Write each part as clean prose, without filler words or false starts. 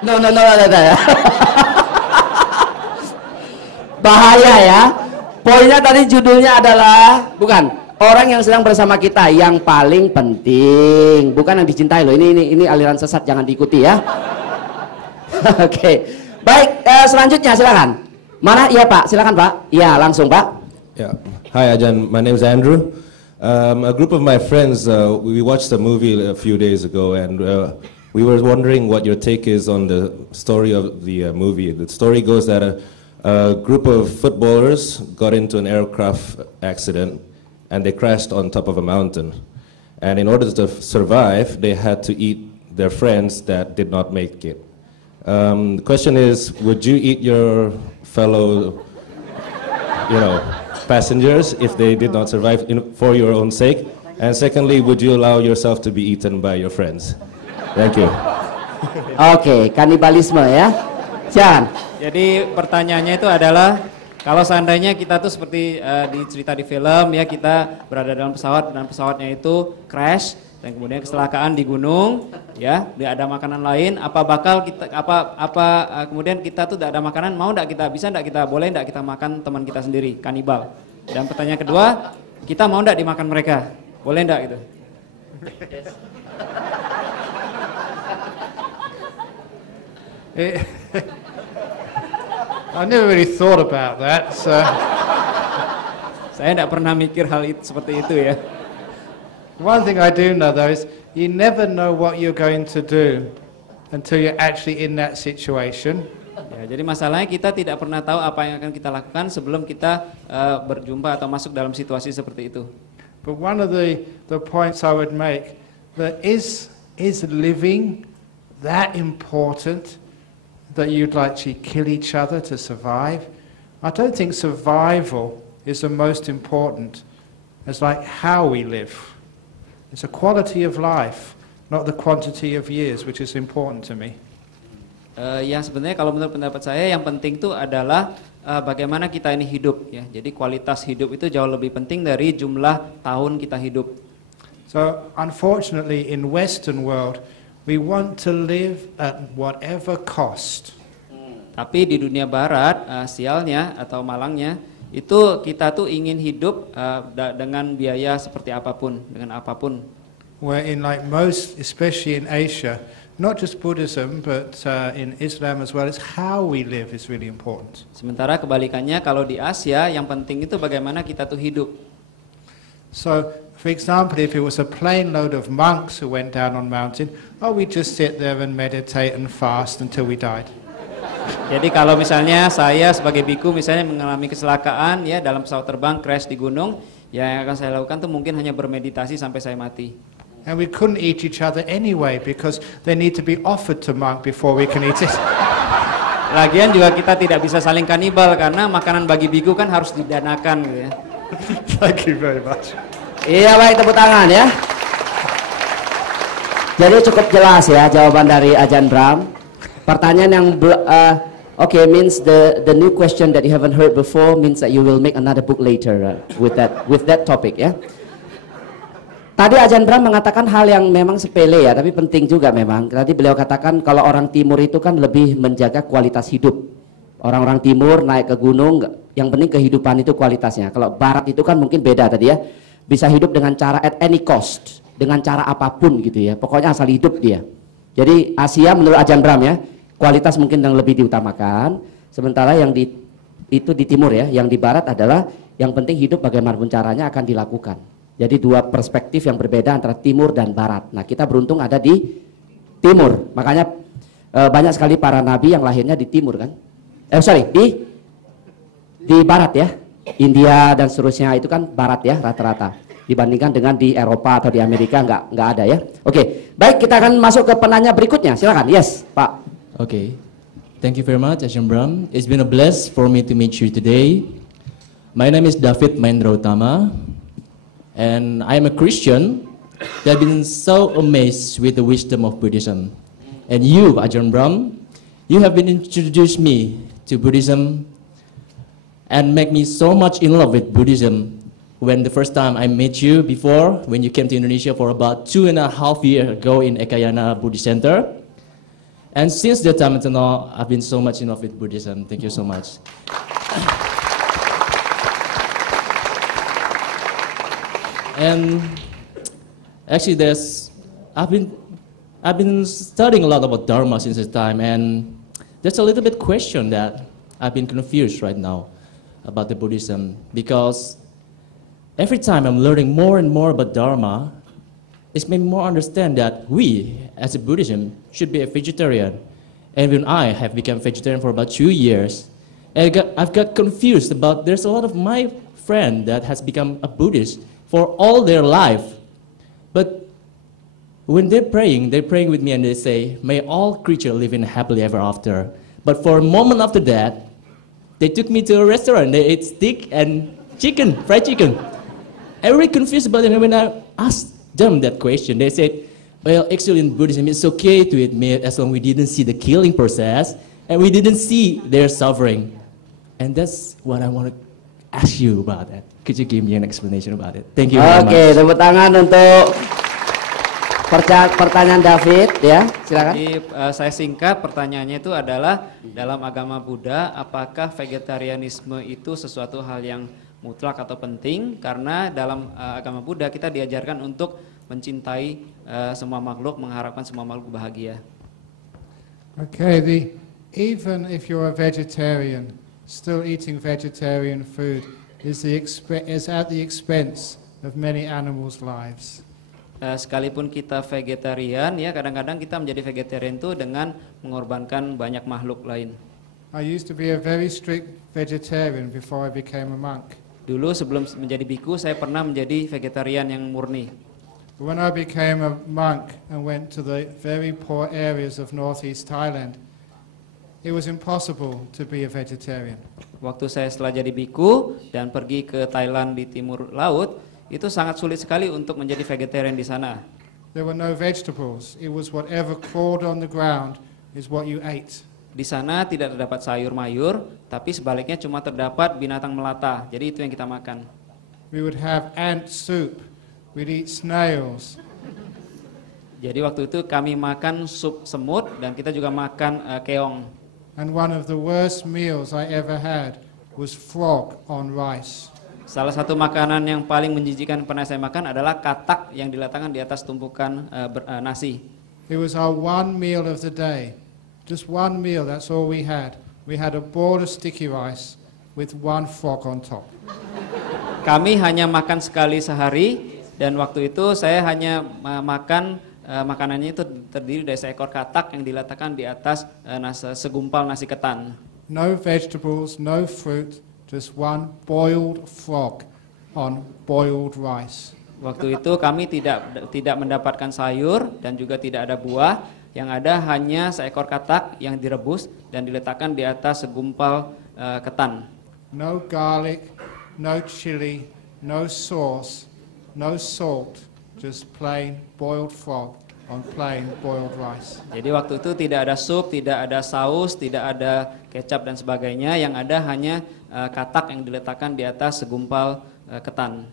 No. Bahaya ya. Poinnya tadi judulnya adalah bukan orang yang sedang bersama kita yang paling penting, bukan yang dicintai loh. Ini aliran sesat, jangan diikuti ya. Oke. Baik, selanjutnya silakan. Mana? Iya Pak, silakan Pak. Iya, langsung Pak. Yeah. Hi Ajahn, my name is Andrew. A group of my friends, we watched a movie a few days ago, and we were wondering what your take is on the story of the movie. The story goes that a group of footballers got into an aircraft accident, and they crashed on top of a mountain. And in order to survive, they had to eat their friends that did not make it. The question is, would you eat your fellow, passengers if they did not survive for your own sake? And secondly, would you allow yourself to be eaten by your friends? Thank you. Oke, kanibalisme ya. Jangan. Jadi pertanyaannya itu adalah kalau seandainya kita tuh seperti di cerita di film ya, kita berada dalam pesawat dan pesawatnya itu crash dan kemudian kecelakaan di gunung ya, tidak ada makanan lain, apa bakal kita kemudian kita tuh tidak ada makanan, mau enggak kita, bisa enggak kita, boleh enggak kita makan teman kita sendiri, kanibal. Dan pertanyaan kedua, kita mau enggak dimakan mereka, boleh enggak gitu. I never really thought about that. So. Saya tidak pernah mikir hal itu seperti itu ya. One thing I do know though is you never know what you're going to do until you're actually in that situation. Ya, jadi masalahnya kita tidak pernah tahu apa yang akan kita lakukan sebelum kita berjumpa atau masuk dalam situasi seperti itu. But one of the points I would make that is living that important that you'd like to kill each other to survive? I don't think survival is the most important. It's like how we live. It's a quality of life, not the quantity of years, which is important to me. Ya sebenarnya kalau menurut pendapat saya yang penting itu adalah bagaimana kita ini hidup ya. Jadi kualitas hidup itu jauh lebih penting dari jumlah tahun kita hidup. So unfortunately in Western world we want to live at whatever cost. Tapi di dunia barat sialnya atau malangnya itu kita tuh ingin hidup dengan biaya seperti apapun, dengan apapun. Where in like most, especially in Asia, not just Buddhism, but in Islam as well, it's how we live is really important. Sementara kebalikannya kalau di Asia yang penting itu bagaimana kita tuh hidup. So, for example, if it was a plane load of monks who went down on mountain, we just sit there and meditate and fast until we died. Jadi kalau misalnya saya sebagai biku misalnya mengalami kecelakaan ya dalam pesawat terbang crash di gunung, ya yang akan saya lakukan tuh mungkin hanya bermeditasi sampai saya mati. And we couldn't eat each other anyway because they need to be offered to monk before we can eat it. Lagian juga kita tidak bisa saling kanibal karena makanan bagi biku kan harus didanakan gitu ya. Thank you very much. Iya baik, tepuk tangan ya. Jadi cukup jelas ya jawaban dari Ajahn Brahm. Pertanyaan yang means the new question that you haven't heard before means that you will make another book later with that topic ya. Tadi Ajahn Brahm mengatakan hal yang memang sepele ya, tapi penting juga memang. Tadi beliau katakan kalau orang timur itu kan lebih menjaga kualitas hidup. Orang-orang timur naik ke gunung, yang penting kehidupan itu kualitasnya. Kalau barat itu kan mungkin beda tadi ya. Bisa hidup dengan cara at any cost, dengan cara apapun gitu ya. Pokoknya asal hidup dia. Jadi Asia menurut Ajahn Brahm ya, kualitas mungkin yang lebih diutamakan. Sementara yang di timur ya, yang di barat adalah yang penting hidup bagaimanapun caranya akan dilakukan. Jadi dua perspektif yang berbeda antara timur dan barat. Nah kita beruntung ada di timur. Makanya banyak sekali para nabi yang lahirnya di timur kan. Di barat ya. India dan seterusnya itu kan barat ya rata-rata. Dibandingkan dengan di Eropa atau di Amerika nggak ada ya. Oke, baik kita akan masuk ke penanya berikutnya. Silakan, yes Pak. Okay, thank you very much Ajahn Brahm. It's been a bless for me to meet you today. My name is David Mahendra Utama. And I am a Christian that have been so amazed with the wisdom of Buddhism. And you, Ajahn Brahm, you have been introduced me to Buddhism and make me so much in love with Buddhism. When the first time I met you before, when you came to Indonesia for about 2.5 years ago in Ekayana Buddhist Center. And since that time until now, I've been so much in love with Buddhism. Thank you so much. And actually, I've been studying a lot about Dharma since that time, and there's a little bit question that I've been confused right now about the Buddhism, because every time I'm learning more and more about Dharma, it's made me more understand that we, as a Buddhism, should be a vegetarian. And when I have become vegetarian for about 2 years, I've got confused about there's a lot of my friend that has become a Buddhist for all their life. But when they're praying with me and they say, may all creatures live in happily ever after. But for a moment after that, they took me to a restaurant, they ate steak and chicken, fried chicken. I'm really confused about it. And when I asked them that question, they said, well, actually in Buddhism, it's okay to eat meat as long as we didn't see the killing process and we didn't see their suffering. And that's what I want to ask you about that. Could you give me an explanation about it? Thank you very much. Oke, tepuk tangan untuk pertanyaan David, ya, silakan. Jadi saya singkat, pertanyaannya itu adalah dalam agama Buddha, apakah vegetarianisme itu sesuatu hal yang mutlak atau penting? Karena dalam agama Buddha kita diajarkan untuk mencintai semua makhluk, mengharapkan semua makhluk bahagia. Okay, even if you're a vegetarian, still eating vegetarian food is at the expense of many animals' lives. Sekalipun kita vegetarian, ya kadang-kadang kita menjadi vegetarian itu dengan mengorbankan banyak makhluk lain. I used to be a very strict vegetarian before I became a monk. Dulu sebelum menjadi biku, saya pernah menjadi vegetarian yang murni. When I became a monk and went to the very poor areas of northeast Thailand, it was impossible to be a vegetarian. Waktu saya setelah jadi biku dan pergi ke Thailand di timur laut, itu sangat sulit sekali untuk menjadi vegetarian di sana. There were no vegetables. It was whatever crawled on the ground is what you ate. Di sana tidak terdapat sayur mayur, tapi sebaliknya cuma terdapat binatang melata. Jadi itu yang kita makan. We would have ant soup. We'd eat snails. Jadi waktu itu kami makan sup semut dan kita juga makan keong. And one of the worst meals I ever had was frog on rice. Salah satu makanan yang paling menjijikkan pernah saya makan adalah katak yang diletakkan di atas tumpukan nasi. It was our one meal of the day. Just one meal, that's all we had. We had a bowl of sticky rice with one frog on top. Kami hanya makan sekali sehari dan waktu itu saya hanya makan makanannya itu terdiri dari seekor katak yang diletakkan di atas segumpal nasi ketan. No vegetables, no fruit. Just one boiled frog on boiled rice. Waktu itu kami tidak mendapatkan sayur dan juga tidak ada buah. Yang ada hanya seekor katak yang direbus dan diletakkan di atas segumpal ketan. No garlic, no chili, no sauce, no salt. Just plain boiled frog on plain boiled rice. Jadi waktu itu tidak ada sup, tidak ada saus, tidak ada kecap dan sebagainya. Yang ada hanya katak yang diletakkan di atas segumpal ketan.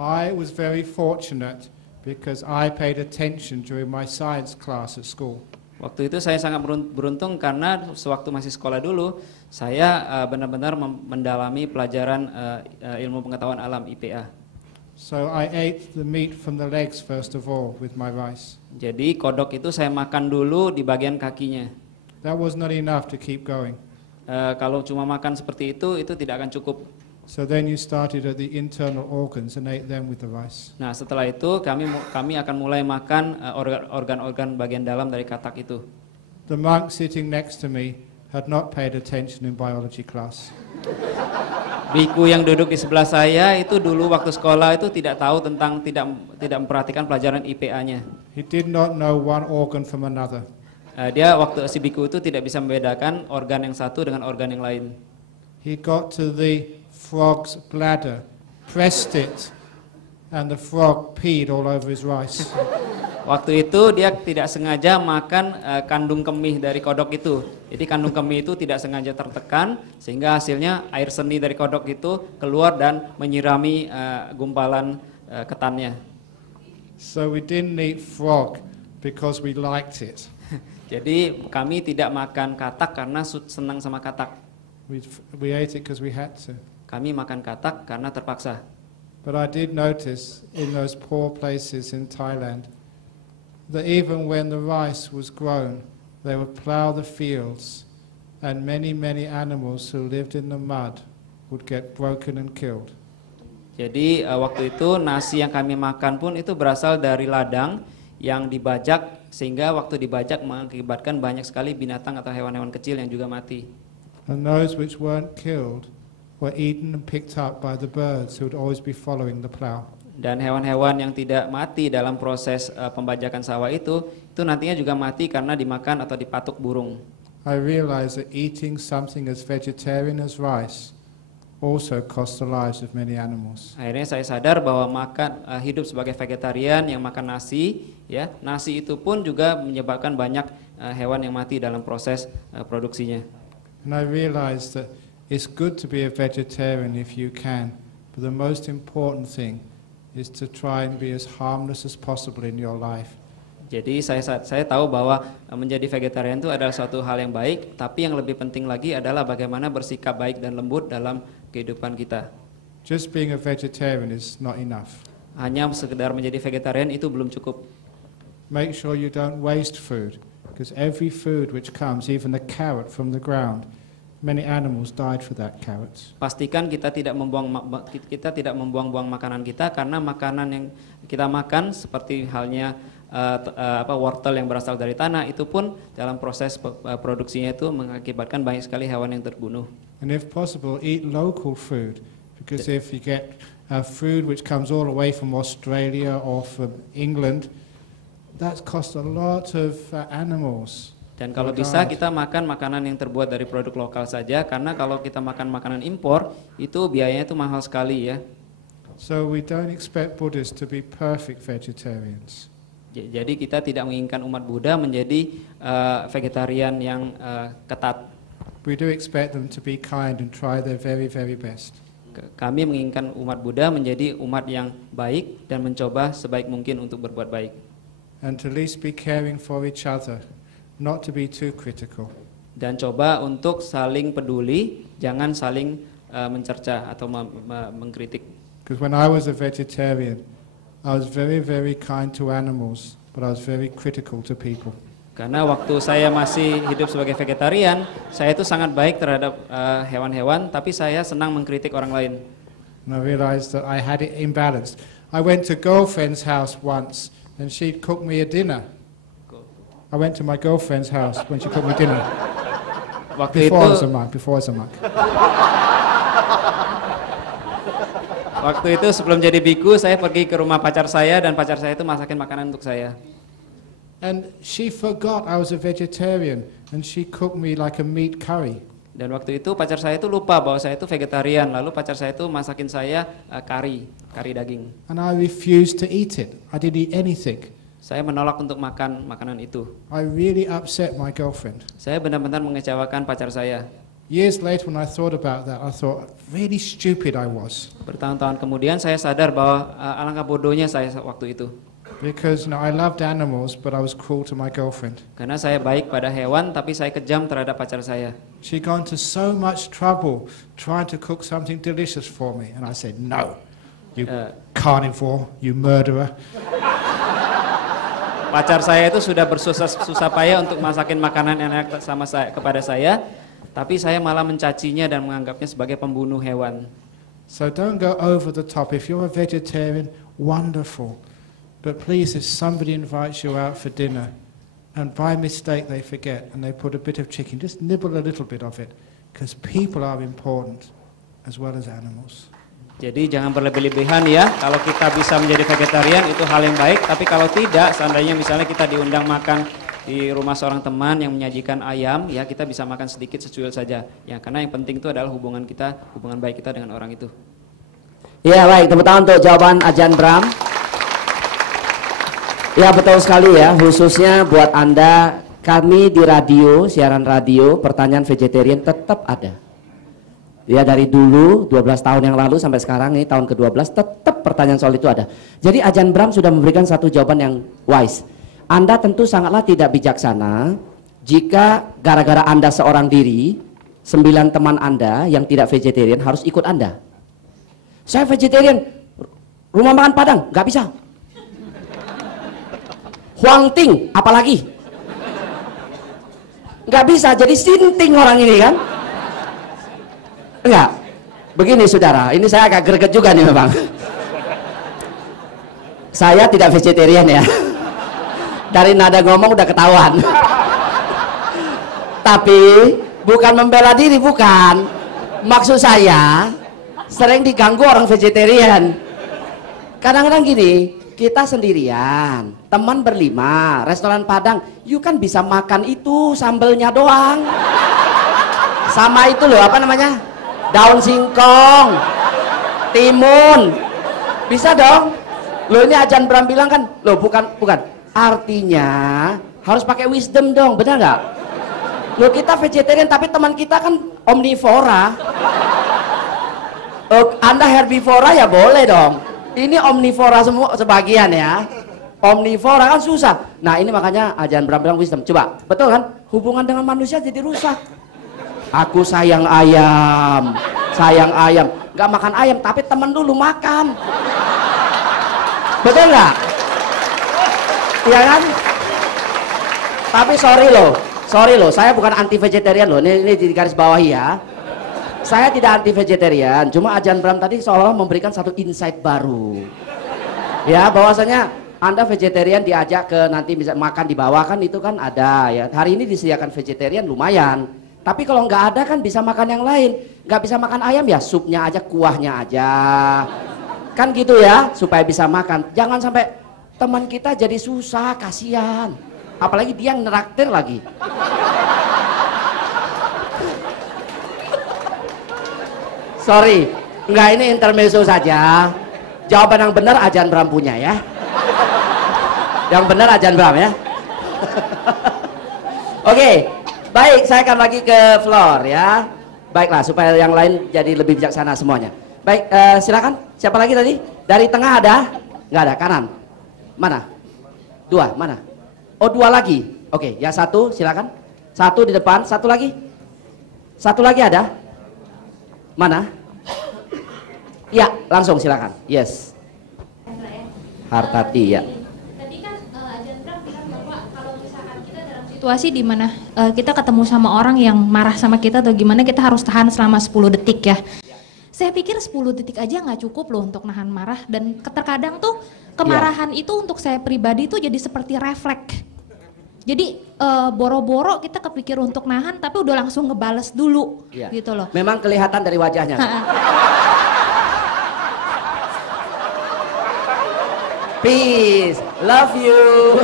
I was very fortunate because I paid attention during my science class at school. Waktu itu saya sangat beruntung karena sewaktu masih sekolah dulu, saya benar-benar mendalami pelajaran ilmu pengetahuan alam IPA. So I ate the meat from the legs first of all with my rice. Jadi kodok itu saya makan dulu di bagian kakinya. That was not enough to keep going. Kalau cuma makan seperti itu tidak akan cukup. So then you started at the internal organs and ate them with the rice. Nah setelah itu kami akan mulai makan organ-organ bagian dalam dari katak itu. The monk sitting next to me had not paid attention in biology class. Biku yang duduk di sebelah saya itu dulu waktu sekolah itu tidak memperhatikan pelajaran IPA-nya. He did not know one organ from another. Dia waktu si biku itu tidak bisa membedakan organ yang satu dengan organ yang lain. He got to the frog's bladder, pressed it, and the frog peed all over his rice. Waktu itu dia tidak sengaja makan kandung kemih dari kodok itu. Jadi kandung kemih itu tidak sengaja tertekan sehingga hasilnya air seni dari kodok itu keluar dan menyirami gumpalan ketannya. So we didn't eat frog because we liked it. Jadi kami tidak makan katak karena senang sama katak. We ate it because we had to. Kami makan katak karena terpaksa. But I did notice in those poor places in Thailand that even when the rice was grown, they would plough the fields, and many animals who lived in the mud would get broken and killed. Jadi waktu itu nasi yang kami makan pun itu berasal dari ladang yang dibajak, sehingga waktu dibajak mengakibatkan banyak sekali binatang atau hewan-hewan kecil yang juga mati. And those which weren't killed were eaten and picked up by the birds who would always be following the plough. Dan hewan-hewan yang tidak mati dalam proses pembajakan sawah itu nantinya juga mati karena dimakan atau dipatuk burung. I realized that eating something as vegetarian as rice also cost the lives of many animals. Akhirnya saya sadar bahwa hidup sebagai vegetarian yang makan nasi, ya, nasi itu pun juga menyebabkan banyak hewan yang mati dalam proses produksinya. And I realized that it's good to be a vegetarian if you can, but the most important thing is to try and be as harmless as possible in your life. Jadi saya tahu bahwa menjadi vegetarian itu adalah suatu hal yang baik, tapi yang lebih penting lagi adalah bagaimana bersikap baik dan lembut dalam kehidupan kita. Just being a vegetarian is not enough. Hanya sekedar menjadi vegetarian itu belum cukup. Make sure you don't waste food, because every food which comes, even the carrot from the ground, many animals died for that carrot. Pastikan kita tidak membuang-buang makanan kita, karena makanan yang kita makan seperti halnya wortel yang berasal dari tanah itu pun dalam proses produksinya itu mengakibatkan banyak sekali hewan yang terbunuh. And if possible, eat local food, because if you get food which comes all the way from Australia or from England, that costs a lot of animals. Dan kalau bisa kita makan makanan yang terbuat dari produk lokal saja, karena kalau kita makan makanan impor itu biayanya itu mahal sekali, ya. So we don't expect Buddhists to be perfect vegetarians. Jadi kita tidak menginginkan umat Buddha menjadi vegetarian yang ketat. We do expect them to be kind and try their very, very best. Kami menginginkan umat Buddha menjadi umat yang baik dan mencoba sebaik mungkin untuk berbuat baik. And to at least be caring for each other, not to be too critical. Dan coba untuk saling peduli, jangan saling mencerca atau mengkritik. Because when I was a vegetarian, I was very, very kind to animals, but I was very critical to people. Karena waktu saya masih hidup sebagai vegetarian, saya itu sangat baik terhadap hewan-hewan, tapi saya senang mengkritik orang lain. And I realized that I had it imbalanced. I went to girlfriend's house once, and she'd cook me a dinner. I went to my girlfriend's house when she cooked me dinner. Before I was a monk. Waktu itu sebelum jadi biku, saya pergi ke rumah pacar saya dan pacar saya itu masakin makanan untuk saya. And she forgot I was a vegetarian and she cooked me like a meat curry. Dan waktu itu pacar saya itu lupa bahwa saya itu vegetarian, lalu pacar saya itu masakin saya kari daging. And I refused to eat it. I didn't eat anything. Saya menolak untuk makan makanan itu. I really upset my girlfriend. Saya benar-benar mengecewakan pacar saya. Years later when I thought about that, I thought really stupid I was. Bertahun-tahun kemudian saya sadar bahwa alangkah bodohnya saya waktu itu. Because I loved animals, but I was cruel to my girlfriend. Karena saya baik pada hewan, tapi saya kejam terhadap pacar saya. She gone to so much trouble trying to cook something delicious for me, and I said, "No, you carnivore, you murderer." Pacar saya itu sudah bersusah payah untuk masakin makanan enak kepada saya, tapi saya malah mencacinya dan menganggapnya sebagai pembunuh hewan. So don't go over the top. If you're a vegetarian, wonderful. But please, if somebody invites you out for dinner, and by mistake they forget, and they put a bit of chicken, just nibble a little bit of it, because people are important, as well as animals. Jadi jangan berlebih-lebihan ya, kalau kita bisa menjadi vegetarian itu hal yang baik, tapi kalau tidak, seandainya misalnya kita diundang makan di rumah seorang teman yang menyajikan ayam, ya kita bisa makan sedikit secuil saja. Ya, karena yang penting itu adalah hubungan baik kita dengan orang itu. Ya baik, tepuk tangan untuk jawaban Ajahn Brahm. Ya betul sekali ya, khususnya buat Anda, kami di radio, siaran radio, pertanyaan vegetarian tetap ada. Ya dari dulu, 12 tahun yang lalu sampai sekarang ini tahun ke-12, tetap pertanyaan soal itu ada. Jadi Ajahn Brahm sudah memberikan satu jawaban yang wise. Anda tentu sangatlah tidak bijaksana jika gara-gara Anda seorang diri, 9 teman Anda yang tidak vegetarian harus ikut Anda. Saya vegetarian, rumah makan Padang, nggak bisa. Huang Ting, apalagi? Nggak bisa, jadi sinting orang ini kan? Enggak. Begini saudara, ini saya agak greget juga nih memang. Saya tidak vegetarian ya. Dari nada ngomong udah ketahuan. Tapi bukan membela diri, bukan. Maksud saya sering diganggu orang vegetarian. Kadang-kadang gini, kita sendirian, teman berlima, restoran Padang, you kan bisa makan itu sambelnya doang. Sama itu loh, apa namanya? Daun singkong, timun. Bisa dong. Loh ini Ajan Bram bilang kan, loh bukan. Artinya harus pakai wisdom dong, benar nggak? Loh kita vegetarian tapi teman kita kan omnivora. Anda herbivora ya boleh dong. Ini omnivora semua sebagian ya. Omnivora kan susah. Nah ini makanya Ajan Bram bilang wisdom. Coba, betul kan? Hubungan dengan manusia jadi rusak. Aku sayang ayam. Gak makan ayam tapi temen dulu makan. Betul nggak? Iya kan? Tapi sorry loh, saya bukan anti vegetarian loh. Ini di garis bawahi ya. Saya tidak anti vegetarian, cuma Ajan Bram tadi seolah-olah memberikan satu insight baru. Ya, bahwasanya Anda vegetarian diajak ke nanti bisa makan di bawah kan itu kan ada ya. Hari ini disediakan vegetarian lumayan. Tapi kalau nggak ada kan bisa makan yang lain. Nggak bisa makan ayam ya supnya aja, kuahnya aja. Kan gitu ya, supaya bisa makan. Jangan sampai teman kita jadi susah, kasihan. Apalagi dia yang neraktir lagi. Sorry, enggak, ini intermezzo saja. Jawaban yang benar Ajan Bram punya ya. Yang benar Ajan Bram ya. Oke, baik, saya akan lagi ke floor ya. Baiklah, supaya yang lain jadi lebih bijaksana semuanya. Baik, silakan. Siapa lagi tadi? Dari tengah ada? Enggak ada, kanan. Mana? 2, mana? Oh 2 lagi. Oke, yang 1 silakan. 1 di depan, 1 lagi. 1 lagi ada? Mana? Ya, langsung silakan. Yes. Hartati ya. Tadi kan Ajan Bram bilang bahwa kalau misalkan kita dalam situasi di mana kita ketemu sama orang yang marah sama kita atau gimana, kita harus tahan selama 10 detik ya. Saya pikir 10 detik aja nggak cukup loh untuk nahan marah, dan terkadang tuh kemarahan itu untuk saya pribadi tuh jadi seperti refleks. Jadi boro-boro kita kepikir untuk nahan tapi udah langsung ngebales dulu gitu loh. Memang kelihatan dari wajahnya. Peace, love you.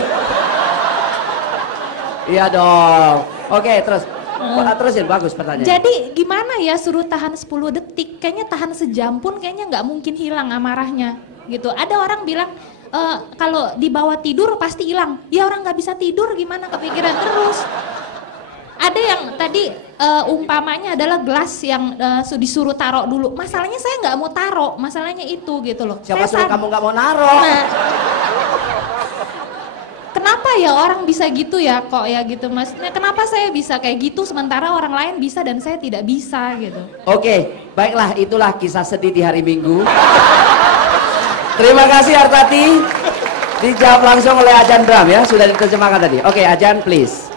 Iya dong. Oke, terus. Terusin, bagus pertanyaan. Jadi gimana ya suruh tahan 10 detik? Kayaknya tahan sejam pun kayaknya nggak mungkin hilang amarahnya gitu. Ada orang bilang kalau dibawa tidur pasti hilang. Ya orang nggak bisa tidur gimana, kepikiran terus. Ada yang tadi umpamanya adalah gelas yang disuruh taruh dulu. Masalahnya saya nggak mau taruh, masalahnya itu gitu loh. Siapa suruh kamu nggak mau naruh? Nah, kenapa ya orang bisa gitu ya kok ya gitu, maksudnya kenapa saya bisa kayak gitu sementara orang lain bisa dan saya tidak bisa gitu. Oke, baiklah, itulah kisah sedih di hari Minggu. Terima kasih Hartati. Dijawab langsung oleh Ajan Bram ya, sudah diterjemahkan tadi. Oke, Ajan please.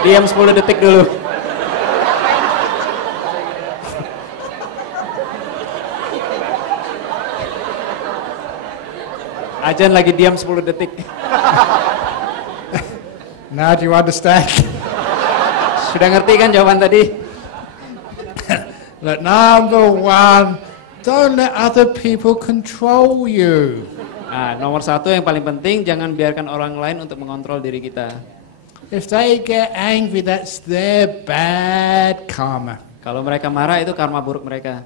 Diam 10 detik dulu. Ajan lagi diam 10 detik. Now do you understand? Sudah ngerti kan jawaban tadi? Look, number 1, don't let other people control you. Nah, nomor 1 yang paling penting, jangan biarkan orang lain untuk mengontrol diri kita. If they get angry, that's their bad karma. Kalau mereka marah itu karma buruk mereka.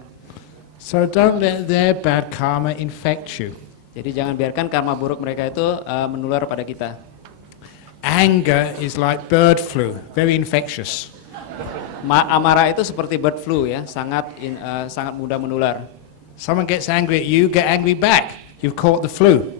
So don't let their bad karma infect you. Jadi jangan biarkan karma buruk mereka itu menular pada kita. Anger is like bird flu, very infectious. Amarah itu seperti bird flu ya, sangat mudah menular. Someone gets angry at you, get angry back. You've caught the flu.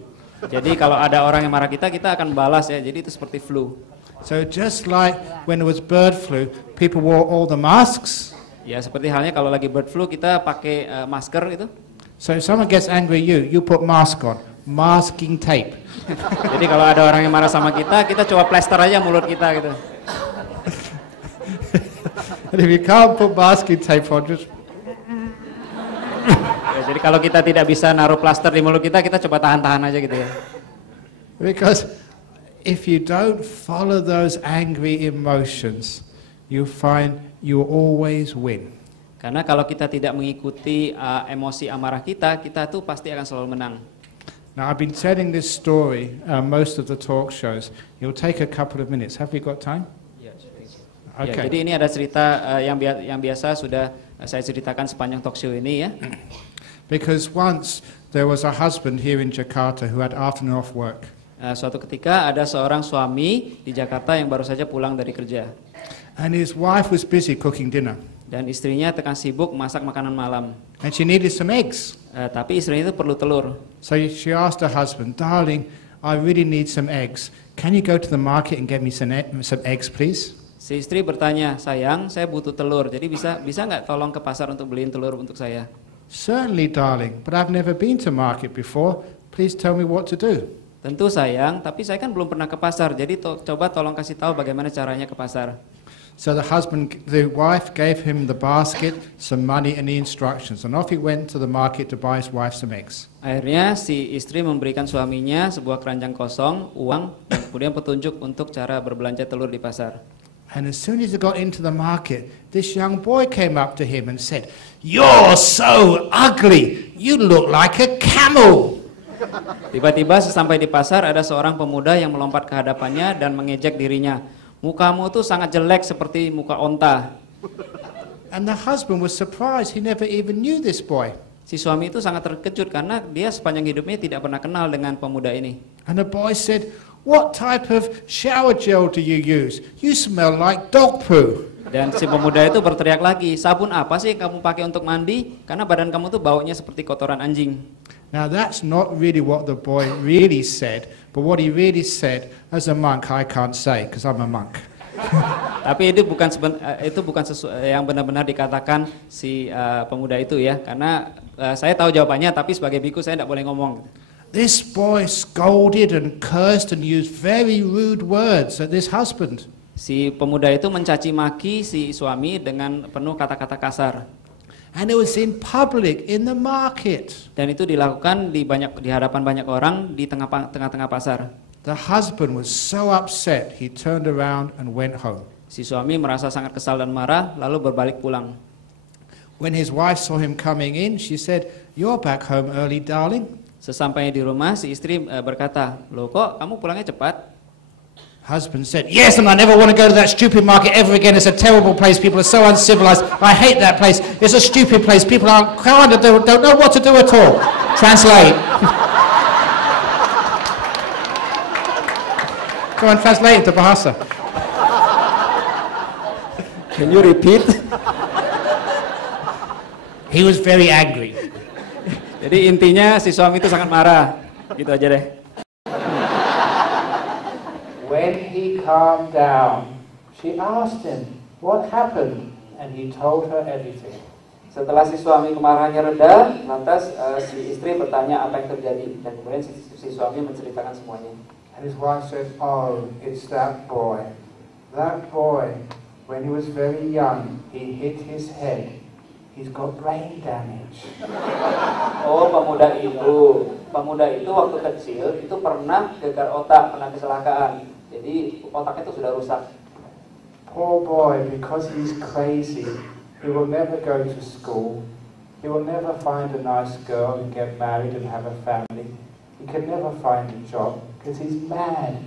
Jadi kalau ada orang yang marah kita akan balas ya. Jadi itu seperti flu. So just like when there was bird flu, people wore all the masks. Ya seperti halnya kalau lagi bird flu kita pakai masker gitu. So if someone gets angry at you, you put mask on. Masking tape. Jadi kalau ada orang yang marah sama kita coba plester aja mulut kita gitu. And if you can't put masking tape on, just... Ya, jadi kalau kita tidak bisa naruh plaster di mulut kita coba tahan-tahan aja gitu ya. Because if you don't follow those angry emotions, you find you always win. Karena kalau kita tidak mengikuti emosi amarah kita tuh pasti akan selalu menang. Now I've been telling this story most of the talk shows. It'll take a couple of minutes. Have we got time? Yes. Okay. Ya, jadi ini ada cerita yang biasa sudah saya ceritakan sepanjang talk show ini ya. Because once there was a husband here in Jakarta who had afternoon off work. Suatu ketika ada seorang suami di Jakarta yang baru saja pulang dari kerja. And his wife was busy cooking dinner. Dan istrinya tengah sibuk masak makanan malam. And she needed some eggs. Tapi istrinya itu perlu telur. So she asked her husband, "Darling, I really need some eggs. Can you go to the market and get me some eggs, please?" Si istri bertanya, "Sayang, saya butuh telur. Jadi bisa nggak tolong ke pasar untuk beliin telur untuk saya?" "Certainly, darling, but I've never been to market before. Please tell me what to do." Tentu sayang, tapi saya kan belum pernah ke pasar. Jadi coba tolong kasih tahu bagaimana caranya ke pasar. So the wife gave him the basket, some money and the instructions, and off he went to the market to buy his wife some eggs. Akhirnya si istri memberikan suaminya sebuah keranjang kosong, uang, dan kemudian petunjuk untuk cara berbelanja telur di pasar. And as soon as he got into the market, this young boy came up to him and said, "You're so ugly, you look like a camel." Tiba-tiba sesampai di pasar ada seorang pemuda yang melompat ke hadapannya dan mengejek dirinya. "Mukamu tuh sangat jelek seperti muka onta." And the husband was surprised. He never even knew this boy. Si suami itu sangat terkejut karena dia sepanjang hidupnya tidak pernah kenal dengan pemuda ini. And the boy said, "What type of shower gel do you use? You smell like dog poo." Dan si pemuda itu berteriak lagi, "Sabun apa sih yang kamu pakai untuk mandi? Karena badan kamu tuh baunya seperti kotoran anjing." Now that's not really what the boy really said, but what he really said, as a monk, I can't say because I'm a monk. Tapi itu bukan yang benar-benar dikatakan si pemuda itu ya, karena saya tahu jawabannya, tapi sebagai biku saya tidak boleh ngomong. This boy scolded and cursed and used very rude words at this husband. Si pemuda itu mencaci maki si suami dengan penuh kata-kata kasar. And it was in public, in the market. Dan itu dilakukan di hadapan banyak orang di tengah-tengah pasar. The husband was so upset, he turned around and went home. Si suami merasa sangat kesal dan marah, lalu berbalik pulang. When his wife saw him coming in, she said, "You're back home early, darling." Sesampainya di rumah, si istri berkata, "Loh kok kamu pulangnya cepat?" Husband said, "Yes, and I never want to go to that stupid market ever again. It's a terrible place. People are so uncivilized. I hate that place. It's a stupid place. People aren't kind, don't know what to do at all." Translate. Go on, translate into Bahasa. Can you repeat? He was very angry. Jadi intinya si suami itu sangat marah. Gitu aja deh. When he calmed down, she asked him, "What happened?" And he told her everything. Setelah si suami kemarahannya reda, lantas si istri bertanya apa yang terjadi, dan kemudian si suami menceritakan semuanya. And his wife said, "Oh, it's that boy. That boy, when he was very young, he hit his head. He's got brain damage." Oh, pemuda itu waktu kecil itu pernah gegar otak, pernah kecelakaan. Jadi otaknya itu sudah rusak. Poor boy, because he's crazy, he will never go to school. He will never find a nice girl and get married and have a family. He can never find a job because he's mad.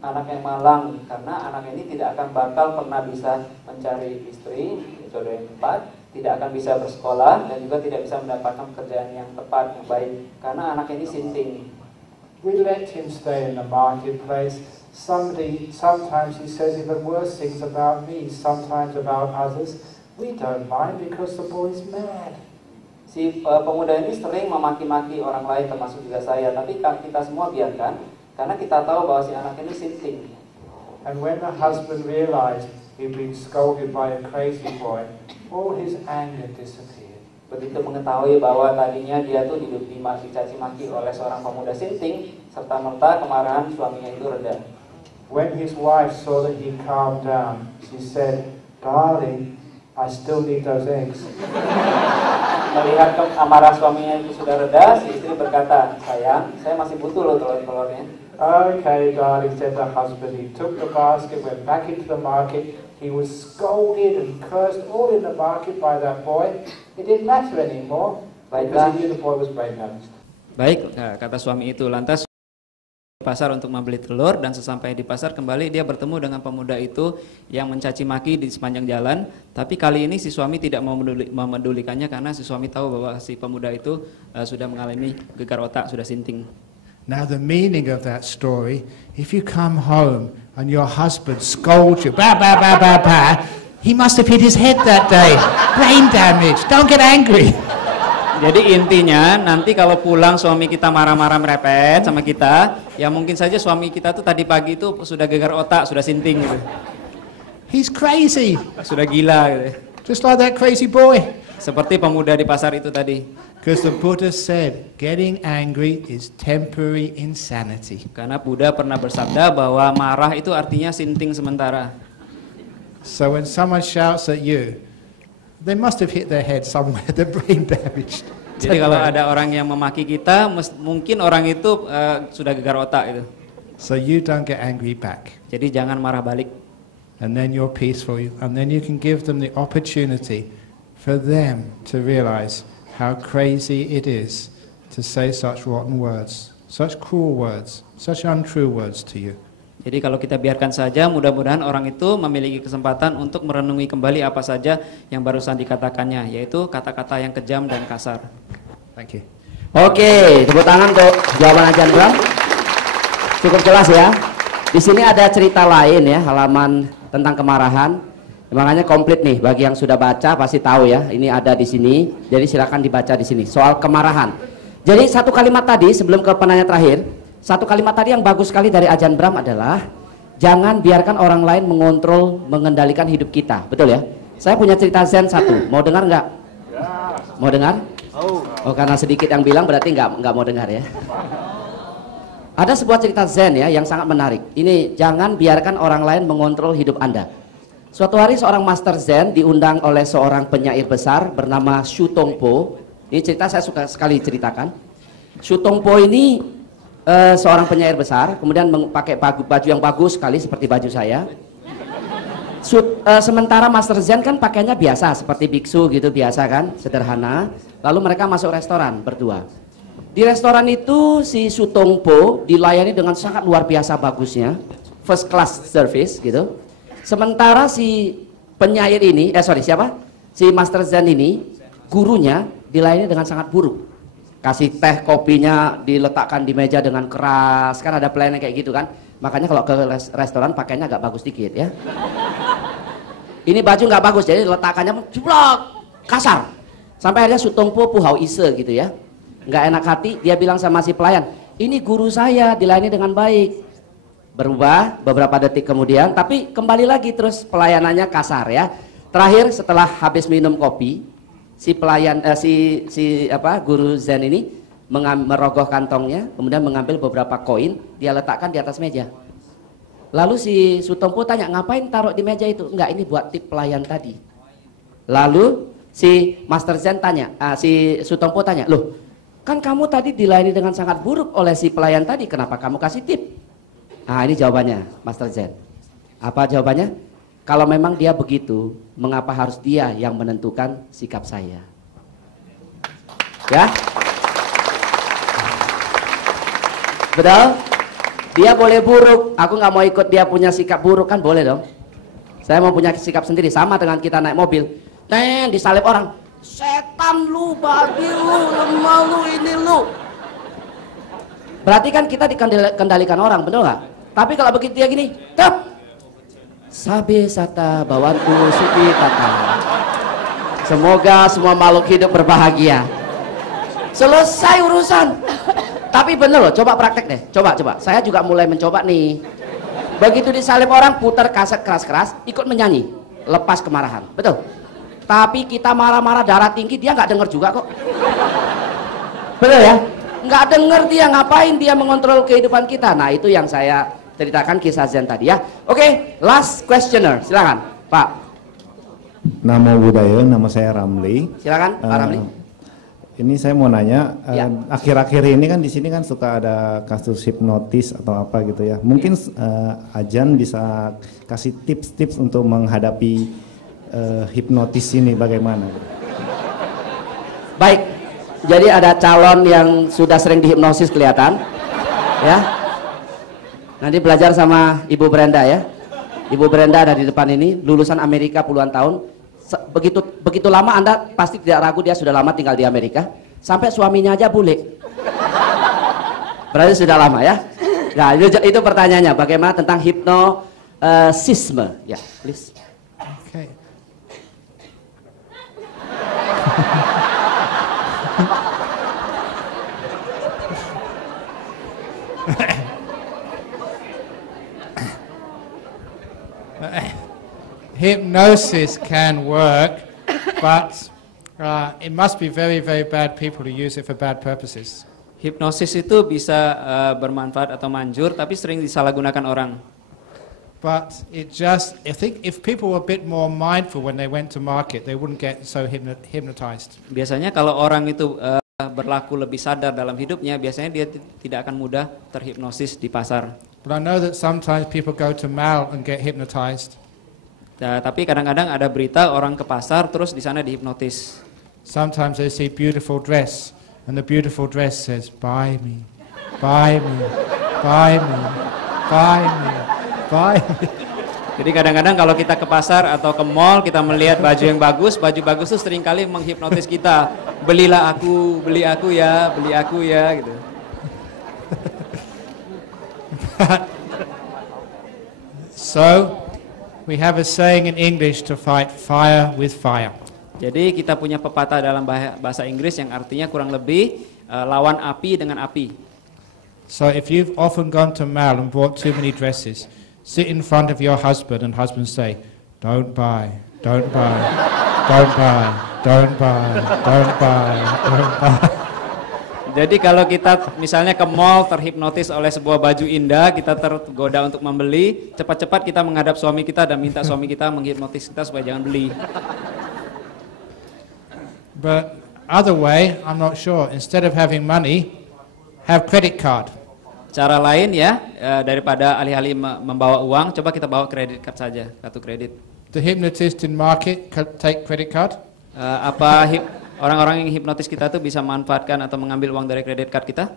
Anak yang malang, karena anak ini tidak akan bakal pernah bisa mencari istri, jodoh yang tepat, tidak akan bisa bersekolah, dan juga tidak bisa mendapatkan pekerjaan yang tepat, yang baik, karena anak ini sinting. We let him stay in the marketplace. Sometimes he says even worse things about me, sometimes about others. We don't mind because the boy's mad. si pemuda ini sering memaki-maki orang lain termasuk juga saya, tapi kita semua biarkan karena kita tahu bahwa si anak ini sinting. And when the husband realized he'd been scolded by a crazy boy, all his anger disappeared. Begitu mengetahui bahwa tadinya dia tuh dicaci maki oleh seorang pemuda sinting, serta merta kemarahan suaminya itu reda. When his wife saw that he calmed down, she said, "Darling, I still need those eggs." Melihat amarah suaminya itu sudah reda, si istri berkata, "Sayang, saya masih butuh loh telur-telurnya." Okay, darling, said the husband. He took the basket, went back into the market. He was scolded and cursed all in the market by that boy. It didn't matter anymore because he knew the boy was brain damaged. Baik, kata suami itu. Lantas di pasar untuk membeli telur, dan sesampai di pasar kembali dia bertemu dengan pemuda itu yang mencaci maki di sepanjang jalan. Tapi kali ini si suami tidak memedulikannya karena si suami tahu bahwa si pemuda itu sudah mengalami gegar otak, sudah sinting. Now the meaning of that story, if you come home and your husband scolds you, bah, bah, bah, bah, bah, he must have hit his head that day. Brain damage. Don't get angry. Jadi intinya nanti kalau pulang suami kita marah-marah merepet sama kita, ya mungkin saja suami kita tuh tadi pagi itu sudah gegar otak, sudah sinting gitu. He's crazy. Sudah gila gitu. Just like that crazy boy. Seperti pemuda di pasar itu tadi. Because the Buddha said, getting angry is temporary insanity. Karena Buddha pernah bersabda bahwa marah itu artinya sinting sementara. So when someone shouts at you, they must have hit their head somewhere, they're brain damaged. Jadi kalau ada orang yang memaki kita, mungkin orang itu sudah gegar otak itu. So you don't get angry back. Jadi jangan marah balik. And then you're peaceful, and then you can give them the opportunity for them to realize how crazy it is to say such rotten words, such cruel words, such untrue words to you. Jadi kalau kita biarkan saja, mudah-mudahan orang itu memiliki kesempatan untuk merenungi kembali apa saja yang barusan dikatakannya, yaitu kata-kata yang kejam dan kasar. Thank you. Oke, tepuk tangan untuk jawaban Ajahn Brahm. Cukup jelas ya. Di sini ada cerita lain ya, halaman tentang kemarahan. Makanya komplit nih, bagi yang sudah baca pasti tahu ya, ini ada di sini. Jadi silakan dibaca di sini soal kemarahan. Jadi satu kalimat tadi sebelum ke penanya terakhir, satu kalimat tadi yang bagus sekali dari Ajahn Brahm adalah jangan biarkan orang lain mengontrol, mengendalikan hidup kita. Betul ya? Saya punya cerita Zen satu, mau dengar nggak? Mau dengar? Oh, karena sedikit yang bilang berarti nggak mau dengar ya. Ada sebuah cerita Zen ya yang sangat menarik. Ini jangan biarkan orang lain mengontrol hidup Anda. Suatu hari seorang master Zen diundang oleh seorang penyair besar bernama Shu Tongpo. Ini cerita saya suka sekali ceritakan. Shu Tongpo ini seorang penyair besar, kemudian pakai baju yang bagus sekali seperti baju saya. Sementara master Zen kan pakainya biasa seperti biksu gitu, biasa kan, sederhana. Lalu mereka masuk restoran berdua. Di restoran itu si Shu Tongpo dilayani dengan sangat luar biasa bagusnya, first class service gitu. Sementara si penyair ini, si Master Zen ini, gurunya dilayani dengan sangat buruk. Kasih teh, kopinya diletakkan di meja dengan keras, kan ada pelayan kayak gitu kan. Makanya kalau ke restoran pakainya agak bagus dikit ya. Ini baju nggak bagus, jadi letakannya jeblok, kasar. Sampai akhirnya Shu Tongpo puhau ise gitu ya. Nggak enak hati, dia bilang sama si pelayan, ini guru saya dilayani dengan baik. Berubah beberapa detik kemudian, tapi kembali lagi terus pelayanannya kasar ya. Terakhir setelah habis minum kopi, si pelayan guru Zen ini merogoh kantongnya, kemudian mengambil beberapa koin, dia letakkan di atas meja. Lalu si Shu Tongpo tanya, ngapain taruh di meja itu? Enggak, ini buat tip pelayan tadi. Lalu si Master Zen tanya, si Shu Tongpo tanya, loh kan kamu tadi dilayani dengan sangat buruk oleh si pelayan tadi, kenapa kamu kasih tip? Nah ini jawabannya Master Zen. Apa jawabannya? Kalau memang dia begitu, mengapa harus dia yang menentukan sikap saya? Ya? Betul? Dia boleh buruk, aku nggak mau ikut dia punya sikap buruk, kan boleh dong. Saya mau punya sikap sendiri, sama dengan kita naik mobil. Disalip orang, setan lu, babi lu, lemah lu, ini lu. Berarti kan kita dikendalikan orang, betul nggak? Tapi kalau begitu dia gini, tep, sabe sata bawantu supi kata. Semoga semua makhluk hidup berbahagia. Selesai urusan. Tapi bener loh, coba praktek deh. Coba. Saya juga mulai mencoba nih. Begitu disalib orang, putar kaset keras-keras, ikut menyanyi. Lepas kemarahan. Betul? Tapi kita marah-marah darah tinggi, dia nggak denger juga kok. Betul ya? Nggak denger dia, ngapain dia mengontrol kehidupan kita. Nah itu yang saya ceritakan kisah Zen tadi ya. Oke, last questioner, silakan Pak. Namo Buddhaya, nama saya Ramli. Silakan Pak Ramli. Ini saya mau nanya, Ya. akhir-akhir ini kan di sini kan suka ada kasus hipnotis atau apa gitu ya. Mungkin Ajan bisa kasih tips-tips untuk menghadapi hipnotis ini bagaimana? Baik, jadi ada calon yang sudah sering dihipnosis kelihatan, ya. Nanti belajar sama Ibu Brenda ya. Ibu Brenda ada di depan ini, lulusan Amerika puluhan tahun. Begitu lama Anda pasti tidak ragu dia sudah lama tinggal di Amerika. Sampai suaminya aja bule. Berarti sudah lama ya. Nah itu pertanyaannya, bagaimana tentang hipnosisme? Ya, please. Okay. Hypnosis can work, but it must be very, very bad people who use it for bad purposes. Hipnosis itu bisa bermanfaat atau manjur, tapi sering disalahgunakan orang. But I think if people were a bit more mindful when they went to market, they wouldn't get so hypnotized. Biasanya kalau orang itu berlaku lebih sadar dalam hidupnya, biasanya dia tidak akan mudah terhipnosis di pasar. But I know that sometimes people go to mall and get hypnotized. Nah, tapi kadang-kadang ada berita orang ke pasar terus di sana dihipnotis. Sometimes they see beautiful dress, and the beautiful dress says, "Buy me, buy me, buy me, buy me, buy me." Jadi kadang-kadang kalau kita ke pasar atau ke mall, kita melihat baju yang bagus, baju bagus itu seringkali menghipnotis kita. Belilah aku, beli aku ya, gitu. So, we have a saying in English to fight fire with fire. Jadi kita punya pepatah dalam bahasa Inggris yang artinya kurang lebih lawan api dengan api. So if you've often gone to mall and bought too many dresses, sit in front of your husband and husband say, "Don't buy, don't buy, don't buy, don't buy, don't buy, don't buy." Jadi kalau kita misalnya ke mall terhipnotis oleh sebuah baju indah, kita tergoda untuk membeli, cepat-cepat kita menghadap suami kita dan minta suami kita menghipnotis kita supaya jangan beli. But other way, I'm not sure. Instead of having money, have credit card. Cara lain ya, daripada alih-alih membawa uang, coba kita bawa kredit card saja, kartu kredit. The hypnotist in market take credit card? Orang-orang yang hipnotis kita tuh bisa manfaatkan atau mengambil uang dari kredit card kita?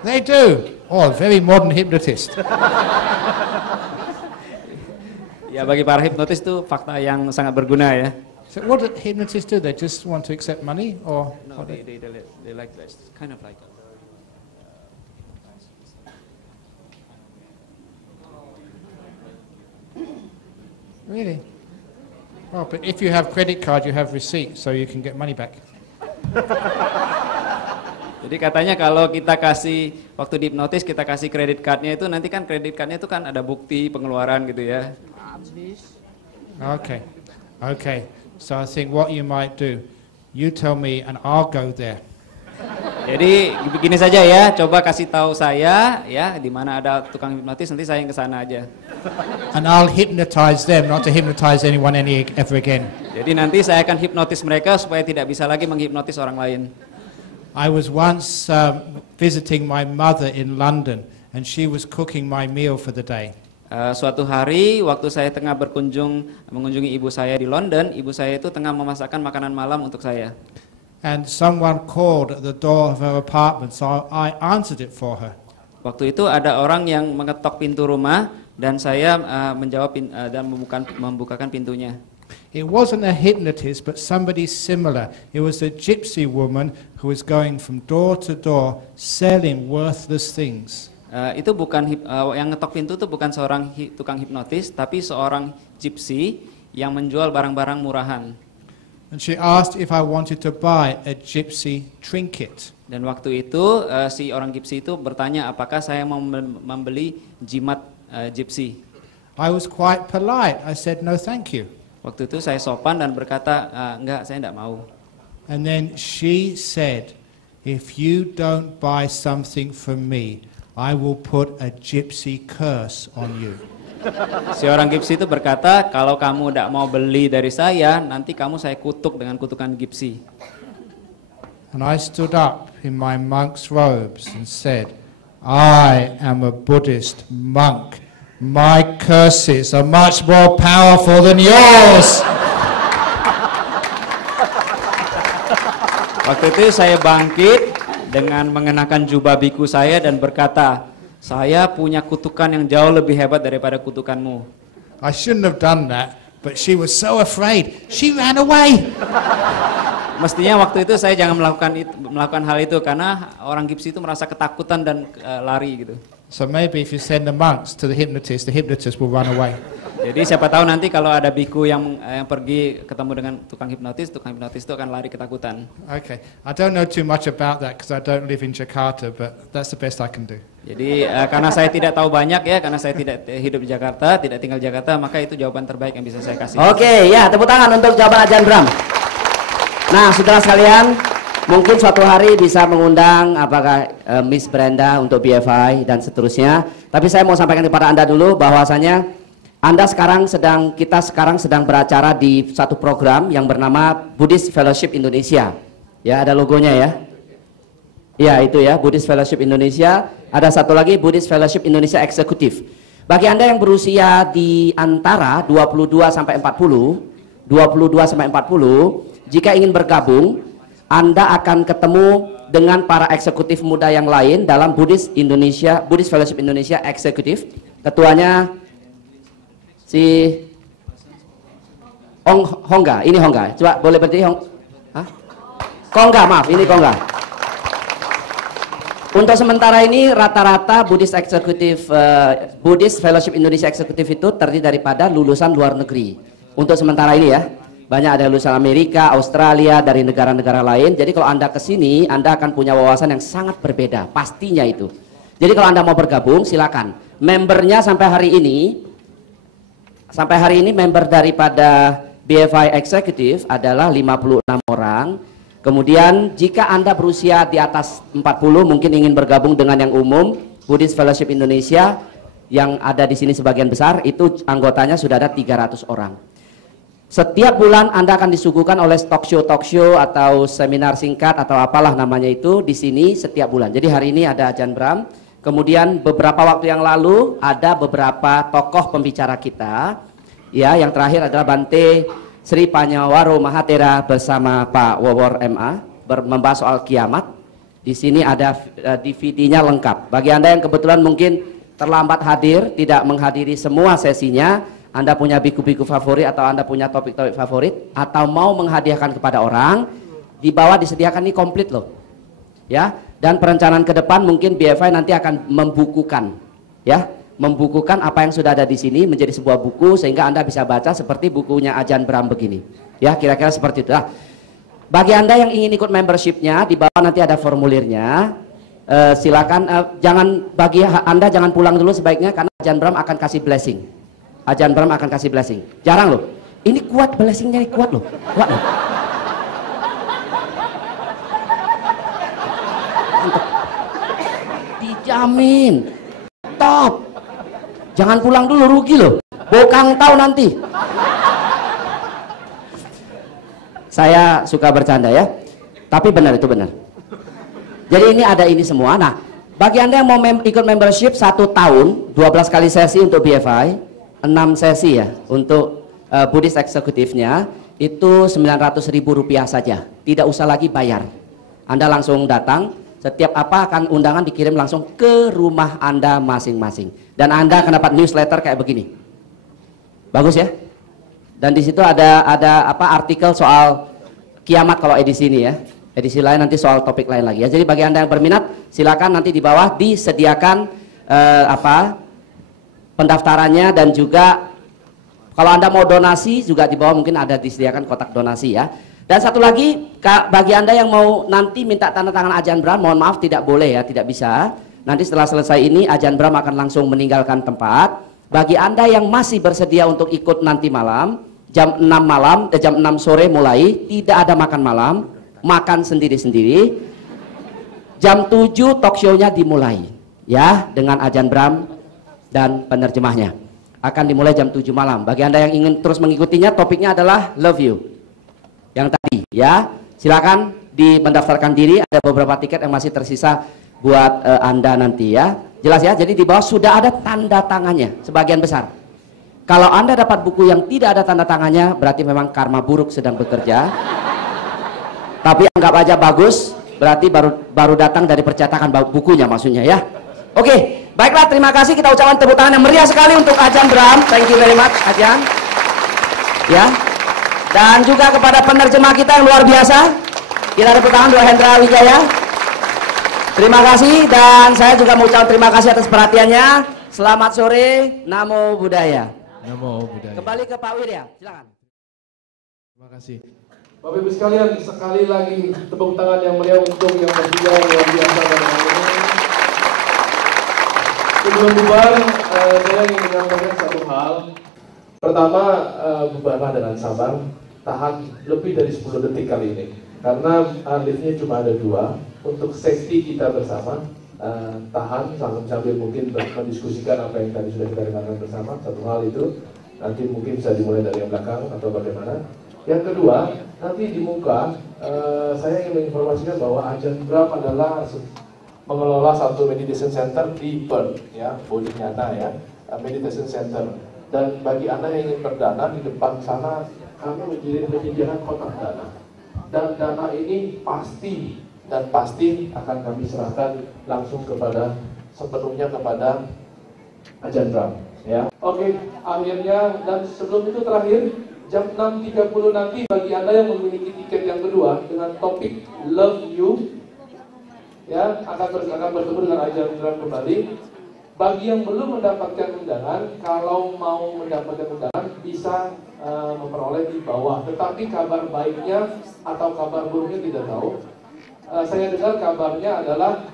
They do. Oh, very modern hypnotist. Ya bagi para hipnotis itu fakta yang sangat berguna ya. So what do hypnotists do? They just want to accept money, or No, they like this, kind of like. Really? Oh, but if you have credit card, you have receipt, so you can get money back. Jadi katanya kalau kita kasih waktu dihipnotis kita kasih kredit cardnya itu nanti kan kredit cardnya itu kan ada bukti pengeluaran gitu ya. Okay, okay. So I think what you might do, you tell me and I'll go there. Jadi begini saja ya, coba kasih tahu saya ya di mana ada tukang hipnotis, nanti saya yang ke sana aja. And I'll hypnotize them, not to hypnotize anyone ever again. Jadi nanti saya akan hipnotis mereka supaya tidak bisa lagi menghipnotis orang lain. I was once visiting my mother in London, and she was cooking my meal for the day. Suatu hari waktu saya tengah mengunjungi ibu saya di London, ibu saya itu tengah memasakkan makanan malam untuk saya. And someone called at the door of her apartment, so I answered it for her. Waktu itu ada orang yang mengetok pintu rumah dan saya menjawab dan membukakan pintunya. It wasn't a hypnotist, but somebody similar. It was a gypsy woman who was going from door to door selling worthless things. Itu bukan yang ngetok pintu itu bukan seorang tukang hipnotis, tapi seorang gypsy yang menjual barang-barang murahan. And she asked if I wanted to buy a gypsy trinket. Dan waktu itu si orang gypsy itu bertanya apakah saya mau membeli jimat gypsy. I was quite polite. I said no thank you. Waktu itu saya sopan dan berkata enggak, saya enggak mau. And then she said, if you don't buy something from me, I will put a gypsy curse on you. Si orang gypsy itu berkata, kalau kamu tidak mau beli dari saya, nanti kamu saya kutuk dengan kutukan gypsy. And I stood up in my monk's robes and said, I am a Buddhist monk. My curses are much more powerful than yours. Waktu itu saya bangkit dengan mengenakan jubah biku saya dan berkata, saya punya kutukan yang jauh lebih hebat daripada kutukanmu. I shouldn't have done that, but she was so afraid, she ran away. Mestinya waktu itu saya jangan melakukan hal itu karena orang gypsy itu merasa ketakutan dan lari gitu. So maybe if you send the monks to the hypnotist will run away. Jadi siapa tahu nanti kalau ada biku yang pergi ketemu dengan tukang hipnotis itu akan lari ketakutan. Okay, I don't know too much about that because I don't live in Jakarta, but that's the best I can do. Jadi karena saya tidak tahu banyak ya, karena saya tidak hidup di Jakarta, tidak tinggal di Jakarta, maka itu jawaban terbaik yang bisa saya kasih. Oke, ya tepuk tangan untuk jawaban Ajahn Brahm. Nah, saudara sekalian, mungkin suatu hari bisa mengundang apakah Miss Brenda untuk BFI dan seterusnya. Tapi saya mau sampaikan kepada Anda dulu bahwasanya kita sekarang sedang beracara di satu program yang bernama Buddhist Fellowship Indonesia. Ya, ada logonya ya. Ya, itu ya, Buddhist Fellowship Indonesia. Ada satu lagi Buddhist Fellowship Indonesia Eksekutif. Bagi Anda yang berusia di antara 22 sampai 40, jika ingin bergabung, Anda akan ketemu dengan para eksekutif muda yang lain dalam Buddhist Fellowship Indonesia Eksekutif. Ketuanya si Hongga, ini Hongga. Coba boleh berdiri Kongga, maaf, ini Kongga. Untuk sementara ini rata-rata Buddhist Fellowship Indonesia Eksekutif itu terdiri daripada lulusan luar negeri. Untuk sementara ini ya. Banyak ada lulusan Amerika, Australia, dari negara-negara lain. Jadi kalau Anda ke sini, Anda akan punya wawasan yang sangat berbeda, pastinya itu. Jadi kalau Anda mau bergabung, silakan. Membernya sampai hari ini member daripada BFI Executive adalah 56 orang. Kemudian jika Anda berusia di atas 40, mungkin ingin bergabung dengan yang umum, Buddhist Fellowship Indonesia yang ada di sini sebagian besar, itu anggotanya sudah ada 300 orang. Setiap bulan Anda akan disuguhkan oleh talk show atau seminar singkat atau apalah namanya itu di sini setiap bulan. Jadi hari ini ada Ajahn Brahm. Kemudian beberapa waktu yang lalu ada beberapa tokoh pembicara kita. Ya, yang terakhir adalah Bante Sri Panyawaro Mahatera bersama Pak Wawor MA membahas soal kiamat. Di sini ada DVD-nya lengkap. Bagi Anda yang kebetulan mungkin terlambat hadir, tidak menghadiri semua sesinya, Anda punya biku-biku favorit atau Anda punya topik-topik favorit atau mau menghadiahkan kepada orang, di bawah disediakan ini komplit loh. Ya, dan perencanaan ke depan mungkin BFI nanti akan membukukan apa yang sudah ada di sini menjadi sebuah buku sehingga Anda bisa baca seperti bukunya Ajahn Brahm begini. Ya, kira-kira seperti itu. Nah, bagi Anda yang ingin ikut membershipnya, di bawah nanti ada formulirnya. Silakan Anda jangan pulang dulu sebaiknya karena Ajahn Brahm akan kasih blessing. Ajahn Brahm akan kasih blessing. Jarang loh. Ini kuat, blessingnya ini kuat loh. Kuat loh. Mantap. Dijamin. Top. Jangan pulang dulu, rugi loh. Bokang tahu nanti. Saya suka bercanda ya. Tapi benar, itu benar. Jadi ini ada ini semua. Nah, bagi Anda yang mau ikut membership 1 tahun, 12 kali sesi untuk BFI, 6 sesi ya untuk Buddhist eksekutifnya itu Rp900.000 saja, tidak usah lagi bayar. Anda langsung datang, setiap akan undangan dikirim langsung ke rumah Anda masing-masing, dan Anda akan dapat newsletter kayak begini, bagus ya. Dan di situ ada artikel soal kiamat kalau edisi ini ya, edisi lain nanti soal topik lain lagi ya. Jadi bagi Anda yang berminat, silakan nanti di bawah disediakan pendaftarannya, dan juga kalau Anda mau donasi juga di bawah mungkin ada disediakan kotak donasi ya. Dan satu lagi, bagi Anda yang mau nanti minta tanda tangan Ajahn Brahm, mohon maaf tidak boleh ya, tidak bisa. Nanti setelah selesai ini Ajahn Brahm akan langsung meninggalkan tempat. Bagi Anda yang masih bersedia untuk ikut nanti malam, jam 6 malam, jam 6 sore mulai, tidak ada makan malam, makan sendiri-sendiri. Jam 7 talk show-nya dimulai ya, dengan Ajahn Brahm dan penerjemahnya. Akan dimulai jam 7 malam. Bagi Anda yang ingin terus mengikutinya, topiknya adalah Love You. Yang tadi ya, silakan mendaftarkan diri, ada beberapa tiket yang masih tersisa buat Anda nanti ya. Jelas ya, jadi di bawah sudah ada tanda tangannya sebagian besar. Kalau Anda dapat buku yang tidak ada tanda tangannya, berarti memang karma buruk sedang bekerja. Tapi anggap aja bagus, berarti baru datang dari percetakan bukunya maksudnya ya. Oke, baiklah, terima kasih, kita ucapkan tepuk tangan yang meriah sekali untuk Ajahn Brahm. Thank you very much Ajahn. Ya. Dan juga kepada penerjemah kita yang luar biasa. Kita tepuk tangan, Dua Hendra Wijaya. Terima kasih, dan saya juga mengucapkan terima kasih atas perhatiannya. Selamat sore, Namo Buddhaya. Namo Buddhaya. Kembali ke Pak Wirya, silakan. Terima kasih. Bapak Ibu sekalian, sekali lagi tepuk tangan yang meriah untuk yang bertiga luar biasa pada hari ini. Sebelum bubar, saya ingin menyampaikan satu hal. Pertama, bubarlah dengan sabar, tahan lebih dari 10 detik kali ini. Karena liftnya cuma ada 2, untuk safety kita bersama, tahan sambil mungkin mendiskusikan apa yang tadi sudah kita dengarkan bersama. Satu hal itu, nanti mungkin bisa dimulai dari yang belakang atau bagaimana. Yang kedua, nanti di muka, saya ingin menginformasikan bahwa Ajahn Brahm adalah mengelola satu meditation center di Perth, ya, Bodhi Nyana ya, meditation center. Dan bagi Anda yang ingin berdana, di depan sana kami menyediakan kotak dana. Dan dana ini pasti akan kami serahkan langsung sepenuhnya kepada Ajahn Brahm. Ya. Oke, akhirnya, dan sebelum itu terakhir, jam 6.30 nanti bagi Anda yang memiliki tiket yang kedua dengan topik Love You, ya, akan bertemu dengan Ajahn Brahm kembali. Bagi yang belum mendapatkan undangan, kalau mau mendapatkan undangan bisa memperoleh di bawah. Tetapi kabar baiknya atau kabar buruknya tidak tahu. Saya dengar kabarnya adalah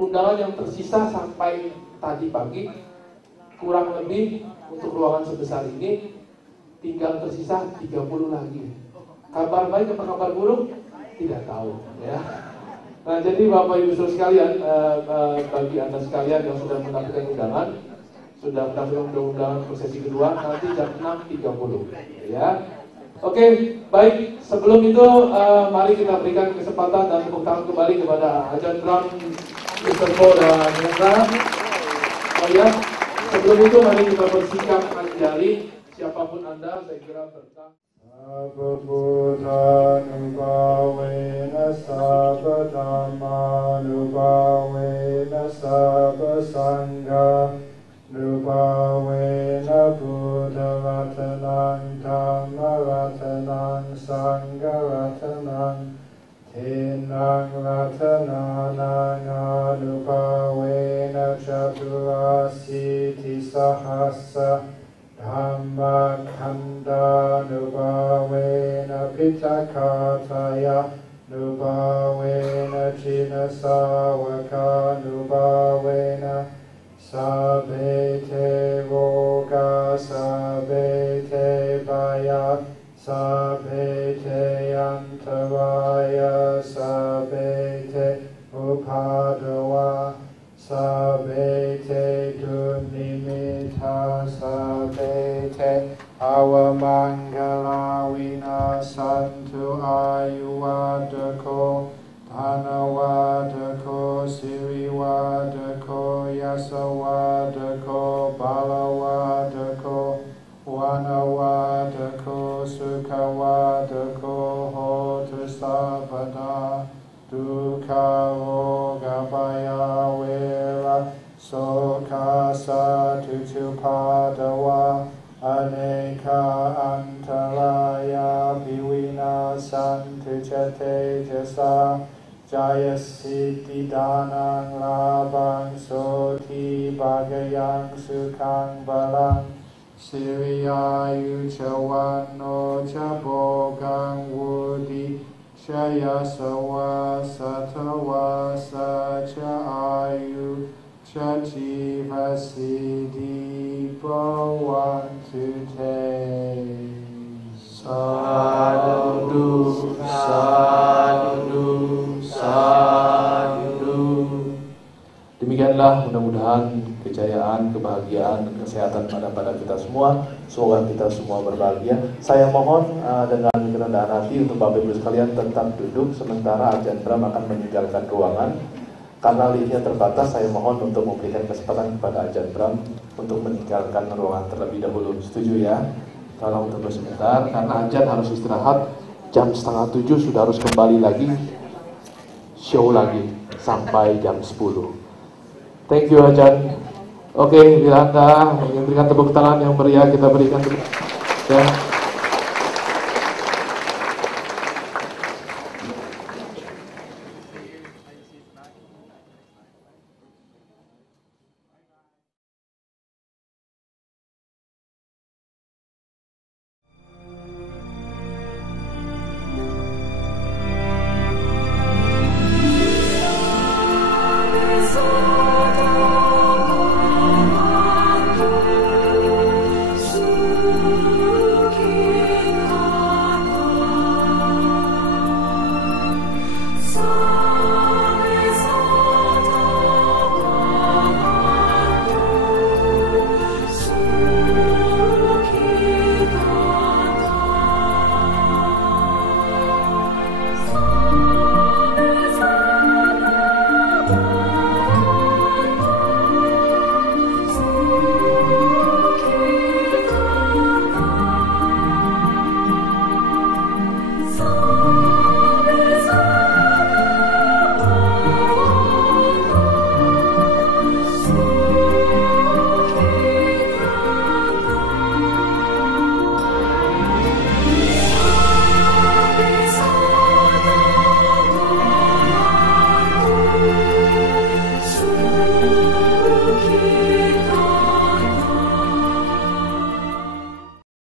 undangan yang tersisa sampai tadi pagi kurang lebih untuk ruangan sebesar ini tinggal tersisa 30 lagi. Kabar baik atau kabar buruk tidak tahu ya. Nah, jadi Bapak Ibu Saudara sekalian, bagi Anda sekalian yang sudah mendapatkan undangan, sudah mendapatkan undangan untuk sesi kedua, nanti jam 6.30 ya. Oke, baik, sebelum itu mari kita berikan kesempatan dan tepuk tangan kembali kepada Ajahn Brahm, Mr. Bo dan Hendra. Oh ya, sebelum itu mari kita bersikap anjali, siapapun Anda, saya kira berkah. Sabbuddhanubhavena sabbadhammanubhavena sabbasangha nubhavena buddharatanang dhammaratanang sangharatanang tinang ratananang anubhavena chaturasiti sahasa Dhamma kanda nubhavena pitakataya nubhavena chinasawaka nubhavena sabete roga sabete baya sabete antaraya sabete upadawa sabete dunimita sabete awamangala winasantu ayuwadako dhanawadako siriwadako yasawadako balawadako wanawadako sukawadako hotu sabada dukkha roga baya wera soka satutu padawa aneka antaraya biwinasantu jate jasa jaya siddhi danang labang soti bagayang sukang balang Siriyayu Chawano Chabogang Wudi Shaya Sawa Satawa Sacha Ayu Chajiva Siddhi Bhavantu Te. Sadhu, sadhu, sadhu. Demikianlah mudah-mudahan kejayaan, kebahagiaan, dan kesehatan pada kita semua. Semoga kita semua berbahagia. Saya mohon dengan kerendahan hati untuk Bapak Ibu sekalian tetap duduk sementara Ajahn Brahm akan meninggalkan ruangan. Karena liftnya terbatas, saya mohon untuk memberikan kesempatan kepada Ajahn Brahm untuk meninggalkan ruangan terlebih dahulu. Setuju ya? Tolong tunggu sebentar, karena Ajahn harus istirahat. Jam 6:30 sudah harus kembali lagi, show lagi sampai jam 10. Thank you Ajahn. Oke, bila Anda ingin berikan tepuk tangan yang meriah, kita berikan ya.